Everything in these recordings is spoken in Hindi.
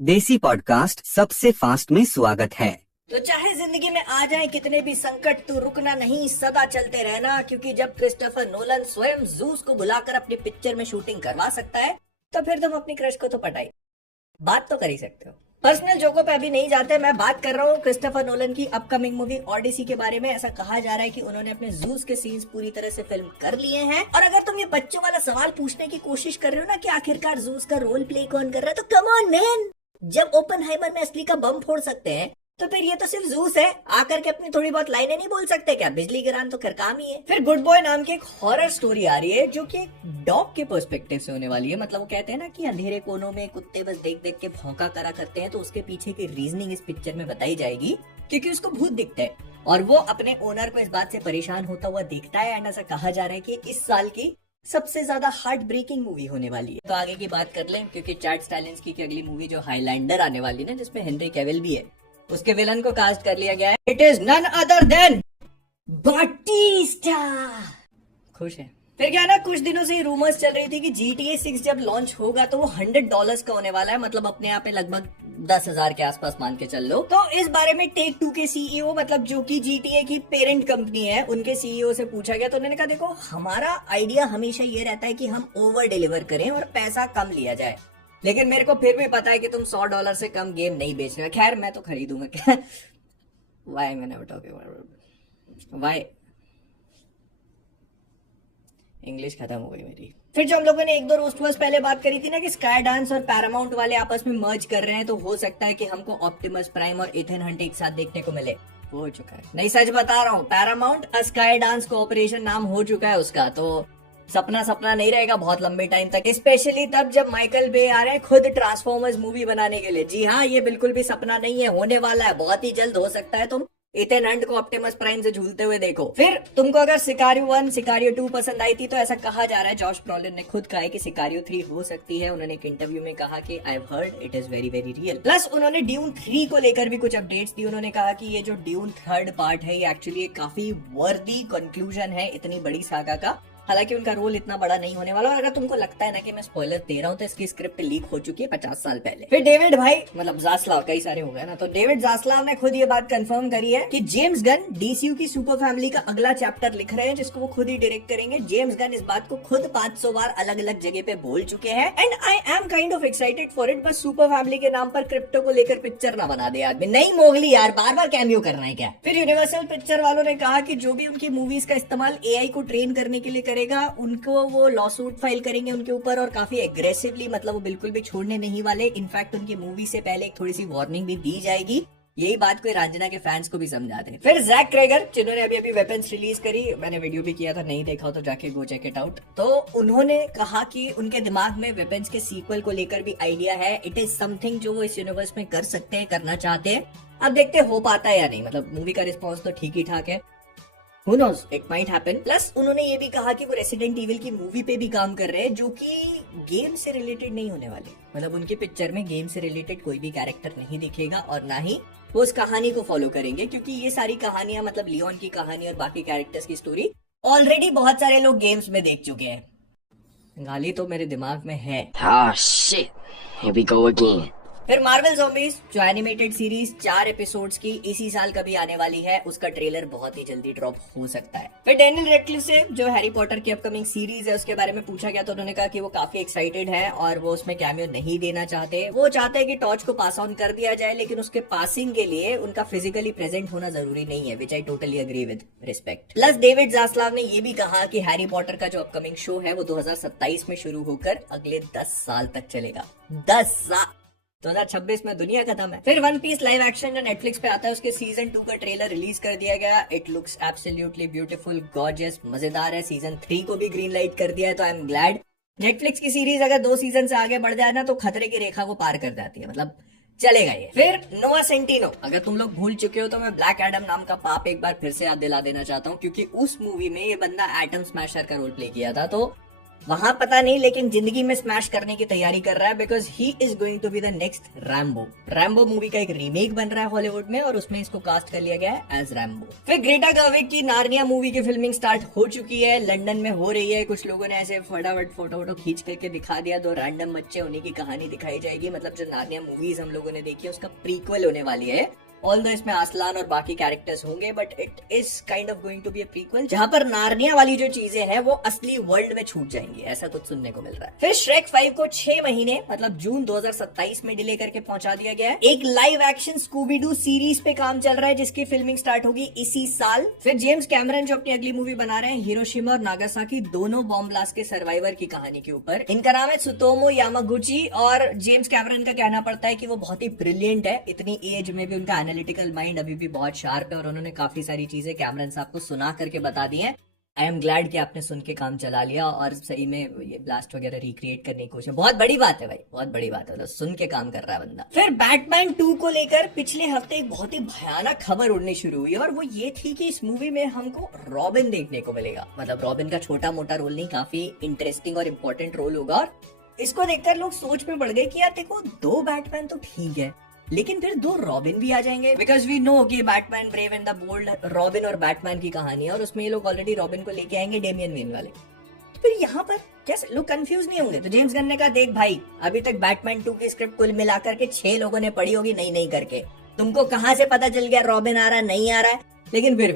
देसी पॉडकास्ट सबसे फास्ट में स्वागत है। तो चाहे जिंदगी में आ जाए कितने भी संकट, तू रुकना नहीं, सदा चलते रहना। क्योंकि जब क्रिस्टोफर नोलन स्वयं जूस को बुलाकर अपनी पिक्चर में शूटिंग करवा सकता है, तो फिर तुम अपनी क्रश को तो पटाई बात तो कर ही सकते हो। पर्सनल जोकों पे अभी नहीं जाते, मैं बात कर रहा हूँ क्रिस्टोफर नोलन की अपकमिंग मूवी ऑडिसी के बारे में। ऐसा कहा जा रहा है कि उन्होंने अपने जूस के सीन्स पूरी तरह से फिल्म कर लिए हैं। और अगर तुम ये बच्चों वाला सवाल पूछने की कोशिश कर रहे हो ना कि आखिरकार जूस का रोल प्ले कौन कर रहा है, तो कम ऑन मैन, जब ओपनहाइमर में असली का बम फोड़ सकते हैं तो फिर ये तो सिर्फ जूस है, आकर के अपनी थोड़ी बहुत लाइनें नहीं बोल सकते क्या? बिजली गिरान तो खैर काम ही है। फिर गुड बॉय नाम की एक हॉरर स्टोरी आ रही है जो कि एक डॉग के पर्सपेक्टिव से होने वाली है। मतलब वो कहते हैं ना कि अंधेरे कोनों में कुत्ते बस देख देख के भौंका करा करते हैं, तो उसके पीछे की रीजनिंग इस पिक्चर में बताई जाएगी। क्योंकि उसको भूत दिखता है और वो अपने ओनर को इस बात से परेशान होता हुआ दिखता है। एंड ऐसा कहा जा रहा है कि इस साल की सबसे ज्यादा हार्ट ब्रेकिंग मूवी होने वाली है। तो आगे की बात कर लें, क्योंकि चार्ल्स स्टालिन्स की अगली मूवी जो हाईलैंडर आने वाली है ना, जिसमें हेनरी कैविल भी है, उसके विलन को कास्ट कर लिया गया है। It is none other than Batista. खुश है? फिर क्या ना, कुछ दिनों से ही रूमर्स चल रही थी कि GTA 6 जब लॉन्च होगा तो वो $100 का होने वाला है। मतलब अपने यहाँ पे लगभग 10,000 के आसपास मान के चल लो। तो इस बारे में टेक 2 के सीईओ, मतलब जो कि GTA की पेरेंट कंपनी है, उनके सीईओ से पूछा गया तो उन्होंने कहा देखो, हमारा आइडिया हमेशा ये रहता है कि हम ओवर डिलीवर करें और पैसा कम लिया जाए, लेकिन मेरे को फिर भी पता है कि तुम $100 से कम गेम नहीं बेच रहे। खैर मैं तो खरीदूंगा क्या। वाई मैंने वाई इंग्लिश खत्म हो गई मेरी। फिर जो हम लोगों ने 1-2 रोस्ट वर्स पहले बात करी थी ना कि स्काई डांस और पैरामाउंट वाले आपस में मर्ज कर रहे हैं, तो हो सकता है कि हमको ऑप्टिमस प्राइम और इथन हंट एक साथ देखने को मिले। हो चुका है, नहीं सच बता रहा हूँ, पैरामाउंट स्काई डांस कोऑपरेशन नाम हो चुका है उसका। तो सपना सपना नहीं रहेगा बहुत लंबे टाइम तक, स्पेशली तब जब माइकल बे आ रहे हैं खुद ट्रांसफॉर्मर्स मूवी बनाने के लिए। जी हाँ, ये बिल्कुल भी सपना नहीं है, होने वाला है, बहुत ही जल्द हो सकता है तुम इथन हंट को ऑप्टिमस प्राइम से झूलते हुए देखो। फिर तुमको अगर सिकारियो 1, सिकारियो 2 पसंद आई थी, तो ऐसा कहा जा रहा है, जॉश ब्रॉलिन ने खुद कहा है कि सिकारियो 3 हो सकती है। उन्होंने एक इंटरव्यू में कहा कि I have heard it is very very real. Plus उन्होंने ड्यून 3 को लेकर भी कुछ अपडेट्स दी। उन्होंने कहा कि ये जो ड्यून 3rd पार्ट है, ये एक्चुअली काफी वर्दी कंक्लूजन है इतनी बड़ी सागा का। हालांकि उनका रोल इतना बड़ा नहीं होने वाला। और अगर तुमको लगता है ना कि मैं स्पॉइलर दे रहा हूँ, तो इसकी स्क्रिप्ट लीक हो चुकी है 50 साल पहले। फिर डेविड भाई, मतलब जास्लाव, कई सारे हो गए ना, तो डेविड जास्लाव ने खुद ये बात कंफर्म करी है कि जेम्स गन डीसीयू की सुपर फैमिली का अगला चैप्टर लिख रहे हैं, जिसको वो खुद ही डायरेक्ट करेंगे। जेम्स गन इस बात को खुद 500 बार अलग अलग जगह पे बोल चुके हैं। And I am kind of excited for it. बस सुपर फैमिली के नाम पर क्रिप्टो को लेकर पिक्चर ना बना दे आदमी। नहीं मोगली यार, बार बार कैमियो करना है क्या? फिर यूनिवर्सल पिक्चर वालों ने कहा कि जो भी उनकी मूवीज का इस्तेमाल एआई को ट्रेन करने के लिए करेगा, उनको वो लॉ सूट फाइल करेंगे उनके ऊपर, और काफी एग्रेसिवली, मतलब वो बिल्कुल भी छोड़ने नहीं वाले। इनफैक्ट उनकी मूवी से पहले एक थोड़ी सी वार्निंग भी दी जाएगी। यही बात कोई रंजना के फैंस को भी समझा दे। फिर जैक क्रेगर, जिन्होंने अभी अभी वेपन्स रिलीज करी, मैंने वीडियो भी किया था, नहीं देखा हो तो जाके गो चेक इट आउट। तो उन्होंने कहा कि उनके दिमाग में वेपन्स के सीक्वल को लेकर भी आइडिया है। इट इज समथिंग जो वो इस यूनिवर्स में कर सकते हैं, करना चाहते हैं। अब देखते हो पाता है या नहीं। मतलब मूवी का रिस्पॉन्स तो ठीक ही ठाक है, Who knows, it might happen. Plus उन्होंने ये भी कहा कि वो रेसिडेंट इविल की मूवी पे भी काम कर रहे हैं, जो कि गेम से रिलेटेड नहीं होने वाली। मतलब उनकी पिक्चर में गेम से रिलेटेड कोई भी कैरेक्टर नहीं दिखेगा, और ना ही वो उस कहानी को फॉलो करेंगे, क्योंकि ये सारी कहानियां, मतलब लियोन की कहानी और बाकी कैरेक्टर्स की स्टोरी ऑलरेडी बहुत सारे लोग गेम्स में देख चुके हैं। गाली तो मेरे दिमाग में है। Oh shit. Here we go again. फिर मार्वल ज़ॉम्बीज जो एनिमेटेड सीरीज 4 एपिसोड्स की इसी साल कभी आने वाली है, उसका ट्रेलर बहुत ही जल्दी ड्रॉप हो सकता है। फिर डैनियल रेडक्लिफ से जो हैरी पॉटर की अपकमिंग सीरीज है उसके बारे में पूछा गया, तो उन्होंने कहा कि वो काफी एक्साइटेड है और वो उसमें कैमियो नहीं देना चाहते। वो चाहते हैं कि टॉर्च को पास ऑन कर दिया जाए, लेकिन उसके पासिंग के लिए उनका फिजिकली प्रेजेंट होना जरूरी नहीं है, which I totally agree with, respect. Plus David Zaslav ने ये भी कहा कि हैरी पॉटर का जो अपकमिंग शो है वो 2027 में शुरू होकर अगले 10 साल तक चलेगा। 10 साल, 2026 में दुनिया खत्म है। फिर वन पीस लाइव एक्शन जो नेटफ्लिक्स पे आता है, उसके सीजन 2 का ट्रेलर रिलीज कर दिया गया। It looks absolutely beautiful, gorgeous, मजेदार है। सीजन 3 को भी ग्रीन लाइट कर दिया है, तो आई एम ग्लैड। नेटफ्लिक्स की सीरीज अगर 2 सीजन से आगे बढ़ जाए ना, तो खतरे की रेखा को पार कर जाती है, मतलब चलेगा ये। फिर नोआ सेंटिनो, अगर तुम लोग भूल चुके हो तो मैं ब्लैक एडम नाम का पाप एक बार फिर से याद दिला देना चाहता हूँ, क्योंकि उस मूवी में ये बंदा एटम स्मैशर का रोल प्ले किया था। तो वहां पता नहीं, लेकिन जिंदगी में स्मैश करने की तैयारी कर रहा है, because he is going to be the next Rambo. Rambo movie का एक रीमेक बन रहा है हॉलीवुड में और उसमें इसको कास्ट कर लिया गया है एज रैम्बो। फिर ग्रेटा गर्विग की नार्निया मूवी की फिल्मिंग स्टार्ट हो चुकी है, लंदन में हो रही है। कुछ लोगों ने ऐसे फटाफट फोटो खींच करके दिखा दिया, 2 रैंडम बच्चे, उन्हीं की कहानी दिखाई जाएगी। मतलब जो नार्निया मूवीज हम लोगों ने देखी है उसका प्रीक्वल होने वाली है। ऑल्दो इसमें आसलान और बाकी कैरेक्टर्स होंगे, but it is kind of going to be a prequel, जहां पर नार्निया वाली जो चीजें हैं वो असली वर्ल्ड में छूट जाएंगी, ऐसा कुछ सुनने को मिल रहा है। फिर श्रेक 5 को 6 महीने मतलब जून 2027 में डिले करके पहुंचा दिया गया है। एक live action Scooby Doo series पे काम चल रहा है जिसकी फिल्मिंग स्टार्ट होगी इसी साल। फिर जेम्स कैमरन जो अपनी अगली मूवी बना रहे हैं हिरोशिमा और नागासाकी दोनों बॉम्ब ब्लास्ट के सर्वाइवर की कहानी के ऊपर। इनका नाम है सुतोमो यामागुची और जेम्स कैमरन का कहना पड़ता है कि वो बहुत ही ब्रिलियंट है। इतनी एज में भी उनका एनालिटिकल माइंड अभी भी बहुत शार्प है और उन्होंने काफी सारी चीजें कैमरन साहब को सुना करके बता दी हैं। आई एम ग्लैड कि आपने सुन के काम चला लिया और सही में ये ब्लास्ट वगैरह रिक्रिएट करने की कोशिश, बहुत बड़ी बात है भाई, बहुत बड़ी बात है, तो सुन के काम कर रहा है बंदा। फिर बैटमैन 2 को लेकर पिछले हफ्ते एक बहुत ही भयानक खबर उड़नी शुरू हुई और वो ये थी कि इस मूवी में हमको रॉबिन देखने को मिलेगा। मतलब रॉबिन का छोटा मोटा रोल नहीं, काफी इंटरेस्टिंग और इम्पोर्टेंट रोल होगा। और इसको देखकर लोग सोच में पड़ गए कि यार देखो 2 बैटमैन तो ठीक है, लेकिन फिर 2 रॉबिन भी आ जाएंगे, बिकॉज वी नो कि Batman brave and the bold Robin और बैटमैन की कहानी है और उसमें ये लोग ऑलरेडी रॉबिन को लेके आएंगे, डेमियन वेन वाले। तो फिर यहाँ पर कैसे लोग कंफ्यूज नहीं होंगे? तो जेम्स गन ने कहा देख भाई, अभी तक बैटमैन 2 की स्क्रिप्ट कुल मिलाकर के 6 लोगों ने पढ़ी होगी नहीं करके, तुमको कहाँ से पता चल गया रॉबिन आ रहा है नहीं आ रहा है? लेकिन फिर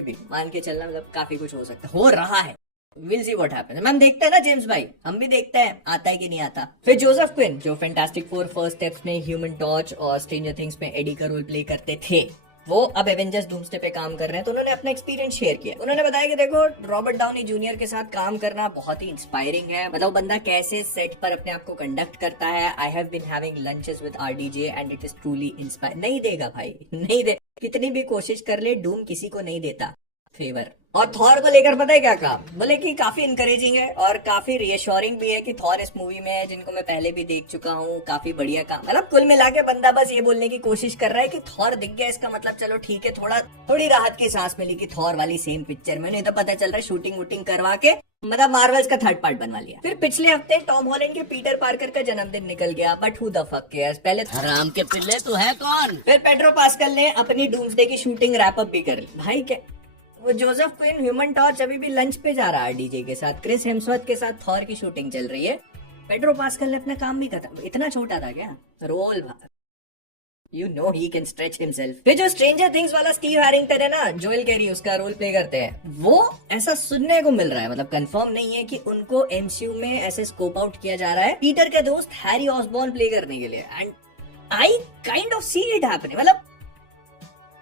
भी मान के चलना, मतलब काफी कुछ हो सकता है, हो रहा है। Will see what happens. Ma'am देखते हैं ना जेम्स भाई, हम भी देखते हैं आता है कि नहीं आता। फिर जोसेफ क्विन जो फैंटास्टिक 4 फर्स्ट स्टेप्स में ह्यूमन टॉर्च और स्ट्रेंजर थिंग्स में एडी का रोल प्ले करते थे, वो अब एवेंजर्स डूम्सडे पे काम कर रहे हैं। तो उन्होंने अपना एक्सपीरियंस शेयर किया। उन्होंने बताया कि देखो रॉबर्ट डाउनी जूनियर के साथ काम करना बहुत ही इंस्पायरिंग है। मतलब बंदा कैसे सेट पर अपने आप को कंडक्ट करता है। I have been having lunches with RDJ and it is truly inspire. नहीं देगा भाई, नहीं दे, कितनी भी कोशिश कर ले डूम किसी को नहीं देता फेवर। और थॉर को लेकर पता है क्या कहा? बोले कि काफी इनकरेजिंग है और काफी रियश्योरिंग भी है कि थॉर इस मूवी में है, जिनको मैं पहले भी देख चुका हूँ, काफी बढ़िया काम। मतलब कुल मिला के बंदा बस ये बोलने की कोशिश कर रहा है कि थॉर दिख गया, इसका मतलब चलो ठीक है, थोड़ी राहत की सांस मिली कि थॉर वाली सेम पिक्चर में। नहीं तो पता चल रहा है शूटिंग वूटिंग करवा के मतलब मार्वल्स का 3rd पार्ट बनवा लिया। फिर पिछले हफ्ते टॉम हॉलैंड के पीटर पार्कर का जन्मदिन निकल गया, but who the fuck cares. पहले हराम के पिल्ले तू है कौन? फिर पेड्रो पास्कल ने अपनी डूम्सडे की शूटिंग रैप अप भी कर ली। भाई क्या वो जोसेफ क्विन ह्यूमन टॉर्च अभी भी लंच पे जा रहा है डीजे के साथ, क्रिस हेम्सवर्थ के साथ थॉर की शूटिंग चल रही है। पेड्रो पास्कल ने अपना काम भी खत्म, इतना छोटा था क्या role? You know he can stretch himself। फिर जो स्ट्रेंजर थिंग्स वाला स्टीव हैरिंगटन है ना, जोएल कैरी उसका रोल प्ले करते हैं, वो ऐसा सुनने को मिल रहा है, मतलब कंफर्म नहीं है कि उनको एमसीयू में ऐसे स्कोप आउट किया जा रहा है पीटर के दोस्त हैरी ऑसबॉर्न प्ले करने के लिए। And I kind of see it happening, मतलब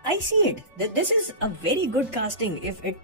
I see it. This is a very good casting. If it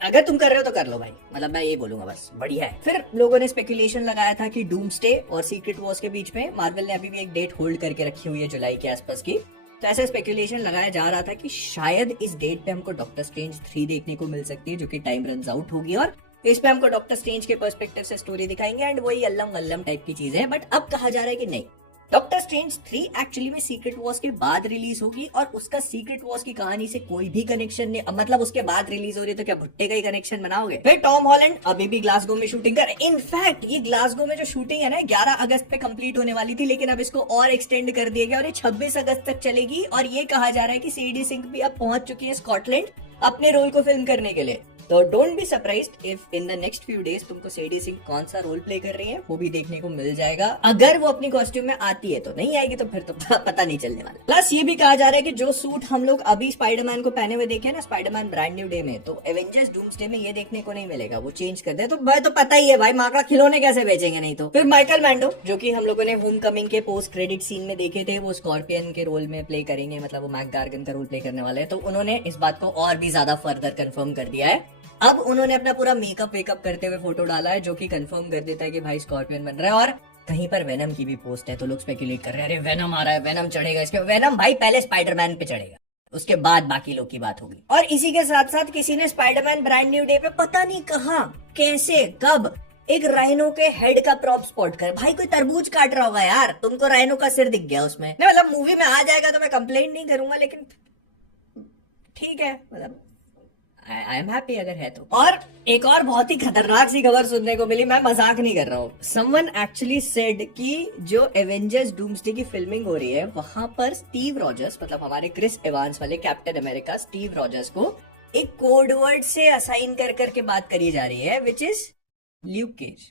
अगर तुम कर रहे हो तो कर लो भाई, मतलब मैं ये बोलूंगा बस, बढ़िया है। फिर लोगों ने स्पेकुलेशन लगाया था कि डूम्सडे और सीक्रेट वॉर्स के बीच में मार्वल ने अभी भी एक डेट होल्ड करके रखी हुई है जुलाई के आसपास की। तो ऐसा स्पेकुलेशन लगाया जा रहा था कि शायद इस डेट पे हमको डॉक्टर स्ट्रेंज 3 देखने को मिल सकती है, जो कि टाइम रन आउट होगी और इस पे हमको डॉक्टर स्ट्रेंज के पर्सपेक्टिव से स्टोरी दिखाएंगे एंड वही अल्लम वल्लम टाइप की चीज है। बट अब कहा जा रहा है कि नहीं, डॉक्टर स्ट्रेंज 3 एक्चुअली में सीक्रेट वॉर्स के बाद रिलीज होगी और उसका सीक्रेट वॉर्स की कहानी से कोई भी कनेक्शन नहीं। मतलब उसके बाद रिलीज हो रही है तो क्या भुट्टे का ही कनेक्शन बनाओगे? फिर टॉम हॉलैंड अभी भी ग्लासगो में शूटिंग कर, इनफैक्ट ये ग्लासगो में जो शूटिंग है ना 11 अगस्त पे कंप्लीट होने वाली थी, लेकिन अब इसको और एक्सटेंड कर दिया गया और ये 26 अगस्त तक चलेगी। और ये कहा जा रहा है कि सीडी सिंह भी अब पहुंच चुकी है स्कॉटलैंड अपने रोल को फिल्म करने के लिए। तो don't be surprised if in the next few days तुमको सेडी सिंह कौन सा रोल प्ले कर रही है वो भी देखने को मिल जाएगा। अगर वो अपनी कॉस्ट्यूम में आती है, तो नहीं आएगी तो फिर तो पता नहीं चलने वाला। प्लस ये भी कहा जा रहा है कि जो सूट हम लोग अभी स्पाइडरमैन को पहने हुए देखे ना स्पाइडरमैन ब्रांड न्यू डे में, तो एवेंजर्स डूम्सडे में ये देखने को नहीं मिलेगा, वो चेंज कर दे। तो भाई तो पता ही है भाई, माकड़ा खिलौने कैसे बेचेंगे नहीं तो। फिर माइकल मैंडो जो कि हम लोगों ने होम कमिंग के पोस्ट क्रेडिट सीन में देखे थे, वो स्कॉर्पियन के रोल में प्ले करेंगे, मतलब वो मैक गार्गन का रोल प्ले करने वाले हैं। तो उन्होंने इस बात को और भी ज्यादा फर्दर कंफर्म कर दिया है। अब उन्होंने अपना पूरा मेकअप वेकअप करते हुए फोटो डाला है, जो कि कंफर्म कर देता है कि भाई स्कॉर्पियन बन रहा है। और कहीं पर वेनम की भी पोस्ट है, तो लोग स्पेकुलेट कर रहे हैं अरे वेनम आ रहा है, वेनम चढ़ेगा इसके। वेनम भाई पहले स्पाइडरमैन पे चढ़ेगा, उसके बाद बाकी लोग की बात होगी। और इसी के साथ साथ किसी ने स्पाइडरमैन ब्रांड न्यू डे पे पता नहीं कहां कैसे कब एक राइनो के हेड का प्रॉप स्पॉट कर। भाई कोई तरबूज काट रहा होगा यार, तुमको राइनो का सिर दिख गया उसमें। नहीं मतलब मूवी में आ जाएगा तो मैं कंप्लेंट नहीं करूंगा, लेकिन ठीक है, मतलब आई एम हैप्पी अगर है तो। और एक और बहुत ही खतरनाक सी खबर सुनने को मिली, मैं मजाक नहीं कर रहा हूँ। समवन एक्चुअली सेड कि जो एवेंजर्स डूम्सडे की फिल्मिंग हो रही है वहां पर स्टीव रॉजर्स, मतलब हमारे क्रिस एवांस वाले कैप्टन अमेरिका स्टीव रॉजर्स को एक कोड वर्ड से असाइन कर करके बात करी जा रही है, विच इज ल्यूक केज।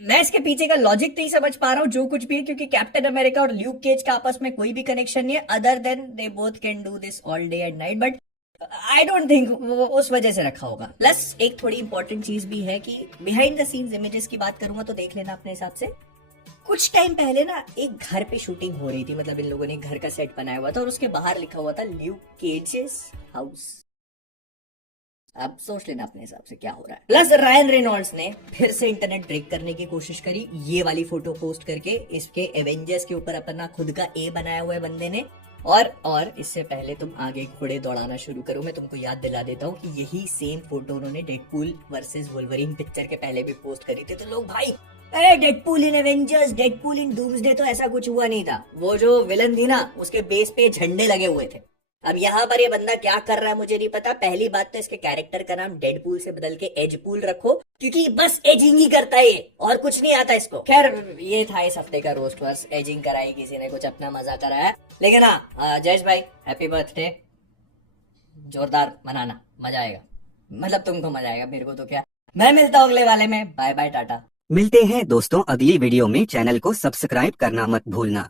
मैं इसके पीछे का लॉजिक नहीं समझ पा रहा हूँ जो कुछ भी है, क्योंकि कैप्टन अमेरिका और ल्यूक केज का आपस में कोई भी कनेक्शन नहीं है other than they both can do this all day and night, but I don't think वो उस वजह से रखा होगा। प्लस एक थोड़ी इंपॉर्टेंट चीज भी है कि बिहाइंड द सीन्स इमेजेस की बात करूंगा तो देख लेना अपने हिसाब से। कुछ टाइम पहले ना एक घर पे शूटिंग हो रही थी, मतलब इन लोगों ने घर का सेट बनाया हुआ था और उसके बाहर लिखा हुआ था ल्यूक केजेस हाउस। अब सोच लेना अपने हिसाब से क्या हो रहा है। प्लस रायन रेनॉल्ड्स ने फिर से इंटरनेट ब्रेक करने की कोशिश करी, ये वाली फोटो पोस्ट करके इसके एवेंजर्स के ऊपर अपना खुद का ए बनाया हुआ है बंदे ने। और इससे पहले तुम आगे घोड़े दौड़ाना शुरू करो, मैं तुमको याद दिला देता हूँ कि यही सेम फोटो उन्होंने डेडपूल वर्सेस वुल्वरीन पिक्चर के पहले भी पोस्ट करी थी। तो लोग भाई अरे Deadpool in Avengers, Deadpool in doomsday, तो ऐसा कुछ हुआ नहीं था। वो जो विलन थी ना उसके बेस पे झंडे लगे हुए थे। अब यहाँ पर ये बंदा क्या कर रहा है मुझे नहीं पता। पहली बात तो इसके कैरेक्टर का नाम डेडपूल से बदल के एजपूल रखो, क्योंकि बस एजिंग ही करता है ये और कुछ नहीं आता इसको। खैर ये था इस हफ्ते का रोस्ट वर्स, एजिंग कराई किसी ने, कुछ अपना मजा कराया। लेकिन हाँ जयेश भाई हैप्पी बर्थडे, जोरदार मनाना, मजा आएगा। मतलब तुमको मजा आएगा, मेरे को तो क्या। मैं मिलता हूँ अगले वाले में, बाय बाय टाटा। मिलते हैं दोस्तों अगली वीडियो में। चैनल को सब्सक्राइब करना मत भूलना।